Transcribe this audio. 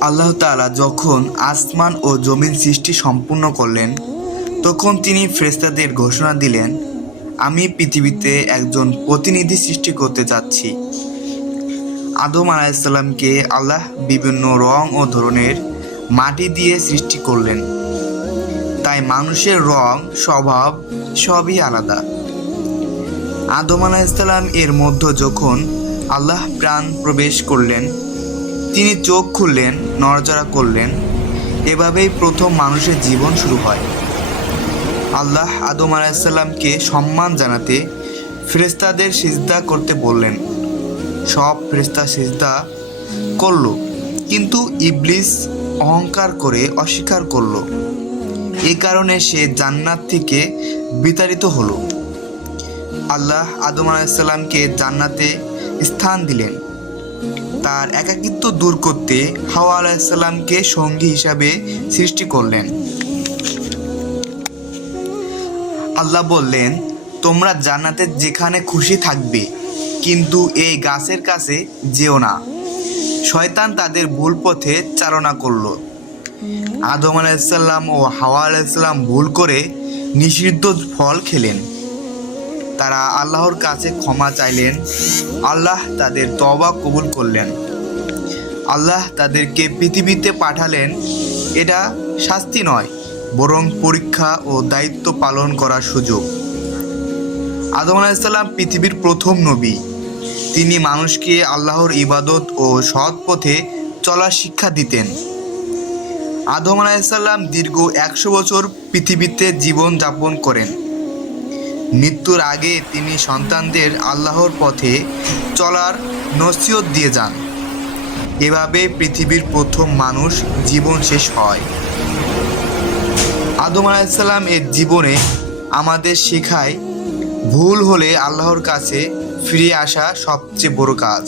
আল্লাহ তাআলা যখন আসমান ও জমিন সৃষ্টি সম্পূর্ণ করলেন, তখন তিনি ফেরেশতাদের ঘোষণা দিলেন, আমি পৃথিবীতে একজন প্রতিনিধি সৃষ্টি করতে যাচ্ছি। আদম আলাইহিসসালামকে আল্লাহ বিভিন্ন রং ও ধরনের মাটি দিয়ে সৃষ্টি করলেন, তাই মানুষের রং, স্বভাব সবই আলাদা। আদম আলাইহিসসালাম এর মধ্যে যখন আল্লাহ প্রাণ প্রবেশ করলেন, তিনি চোখ খুললেন, নড়াচড়া করলেন। এভাবেই প্রথম মানুষের জীবন শুরু হয়। আল্লাহ আদম আলাইহিসসালামকে সম্মান জানাতে ফেরেশতাদের সিজদা করতে বললেন। সব ফেরেশতা সিজদা করল, কিন্তু ইবলিস অহংকার করে অস্বীকার করল। এই কারণে সে জান্নাত থেকে বিতাড়িত হলো। আল্লাহ আদম আলাইহিসসালামকে জান্নাতে স্থান দিলেন। তার একাকিত্ব দূর করতে হাওয়া আলাইহিসসালামকে সঙ্গী হিসাবে সৃষ্টি করলেন। আল্লাহ বললেন, তোমরা জান্নাতে যেখানে খুশি থাকবে, কিন্তু এই গাছের কাছে যেও না। শয়তান তাদের ভুল পথে চালনা করল। আদম আলাইহিসসালাম ও হাওয়া আলাইহিসসালাম ভুল করে নিষিদ্ধ ফল খেলেন। তারা আল্লাহর কাছে ক্ষমা চাইলেন। আল্লাহ তাদের তওবা কবুল করলেন। আল্লাহ তাদেরকে পৃথিবীতে পাঠালেন। এটা শাস্তি নয়, বরং পরীক্ষা ও দায়িত্ব পালন করার সুযোগ। আদম আলাইহিসসালাম পৃথিবীর প্রথম নবী। তিনি মানুষকে আল্লাহর ইবাদত ও সৎ পথে চলার শিক্ষা দিতেন। আদম আলাইহিসসালাম দীর্ঘ 100 বছর পৃথিবীতে জীবন যাপন করেন। মৃত্যুর আগে তিনি সন্তানদের আল্লাহর পথে চলার নসিহত দিয়ে যান। এভাবে পৃথিবীর প্রথম মানুষ জীবন শেষ হয়। আদম আলাইহিসসালাম এর জীবনে আমাদের শেখায়, ভুল হলে আল্লাহর কাছে ফিরে আসা সবচেয়ে বড় কাজ।